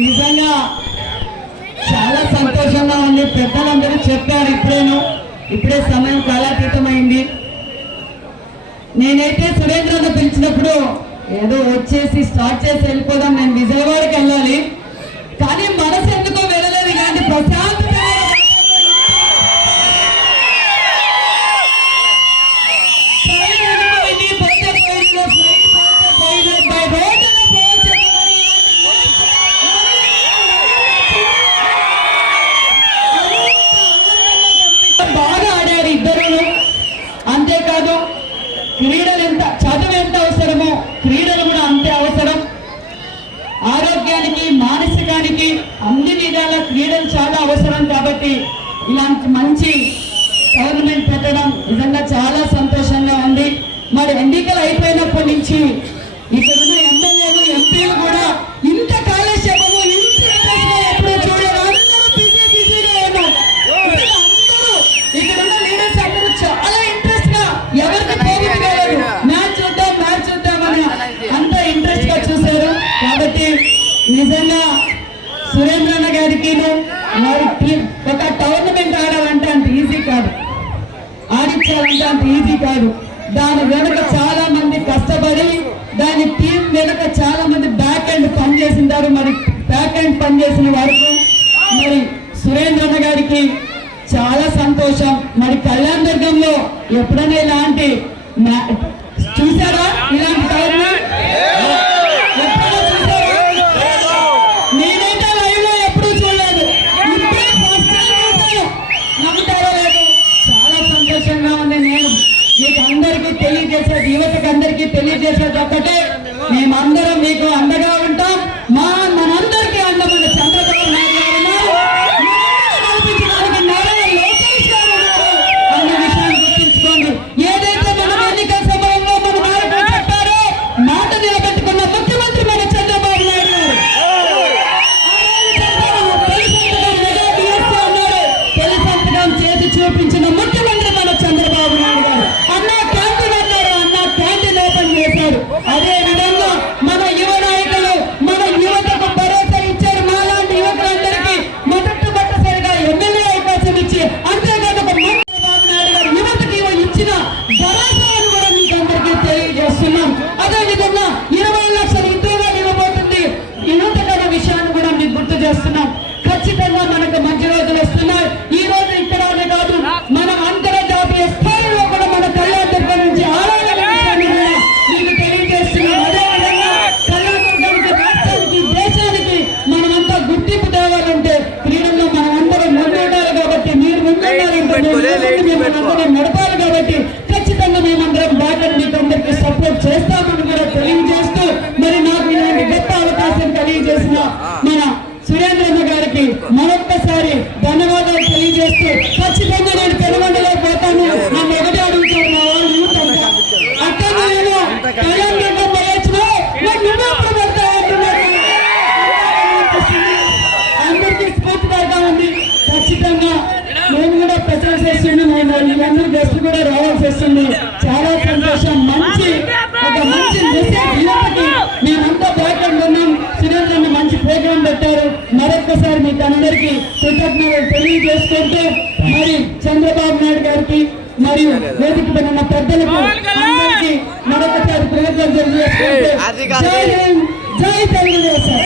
నిజంగా చాలా సంతోషంగా ఉంది. పెద్దలందరూ చెప్పారు ఇప్పుడేను. ఇప్పుడే సమయం కాలాతీతమైంది నేనైతే సురేంద్రన్న పిలిచినప్పుడు ఏదో వచ్చేసి స్టార్ట్ చేసి వెళ్ళిపోదాం. నేను విజయవాడకి అవసరం కాబట్టి ఇలాంటి మంచి గవర్నమెంట్ పెట్టడం నిజంగా చాలా సంతోషంగా ఉంది. మరి ఎన్నికలు అయిపోయినప్పటి నుంచి ఇక్కడున్న ఎమ్మెల్యేలు ఎంపీలు కూడా ఇంత కాలక్షేపము ఇంత interest గా ఎప్పుడూ చూడలేదు అందరూ బిజీ బిజీగా ఉన్నారు. ఇక్కడ అందరూ ఇక్కడున్న లీడర్స్ అందరూ చాలా ఇంట్రెస్ట్గా ఎవరికి కాలేదు మ్యాచ్ చూద్దాం మ్యాచ్ చూద్దామని అంత ఇంట్రెస్ట్గా చూశారు. కాబట్టి నిజంగా సురేంద్రన్న గారికి మరి టీం ఒక టోర్నమెంట్ ఆడాలంటే అంత ఈజీ కాదు. ఆడించాలంటే అంత ఈజీ కాదు. దాని వెనుక చాలా మంది కష్టపడి దాని టీం వెనుక చాలా మంది బ్యాక్ అండ్ పని చేసింటారు. మరి బ్యాక్ అండ్ పని చేసిన వరకు మరి సురేంద్రన్న గారికి చాలా సంతోషం. మరి కళ్యాణ్ దుర్గంలో ఎప్పుడైనా ఇలాంటి చూసారా ఇలాంటి తెలియజేసేది ఒక్కటే. మేమందరం మీకు అండగా చేశారు అదే కాబట్టి గారికి మరొక్కసారి ధన్యవాదాలు తెలియజేస్తూ ఖచ్చితంగా నేను పెనుగొండలో పోతాను. నన్ను ఒకటి అడుగుతారు మా వాళ్ళు యూత్ అంతా అక్కడ నేను కళ్యాణ్ దుర్గం పోయొచ్చిన అందరికీ ఉంది. ఖచ్చితంగా నేను కూడా ప్రచారం చేస్తుండే మేము గెస్ట్ కూడా రావాల్సి వస్తుంది. చాలా సంతోషం. మంచి ఒక మంచి మెసేజ్ యువతకి మేమంతా బ్యాక్గ్రౌండ్ ఉన్నాం సురేంద్రన్న మంచి ప్రోగ్రామ్ పెట్టారు మరొక్కసారి మీకు అందరికీ కృతజ్ఞతలు తెలియజేసుకుంటూ మరి చంద్రబాబు నాయుడు గారికి మరియు వేదిక పైన ఉన్న పెద్దలకు అందరికీ మరొకసారి కృతజ్ఞతలు తెలియజేసుకుంటూ జై హింద్ జై తెలుగుదేశం.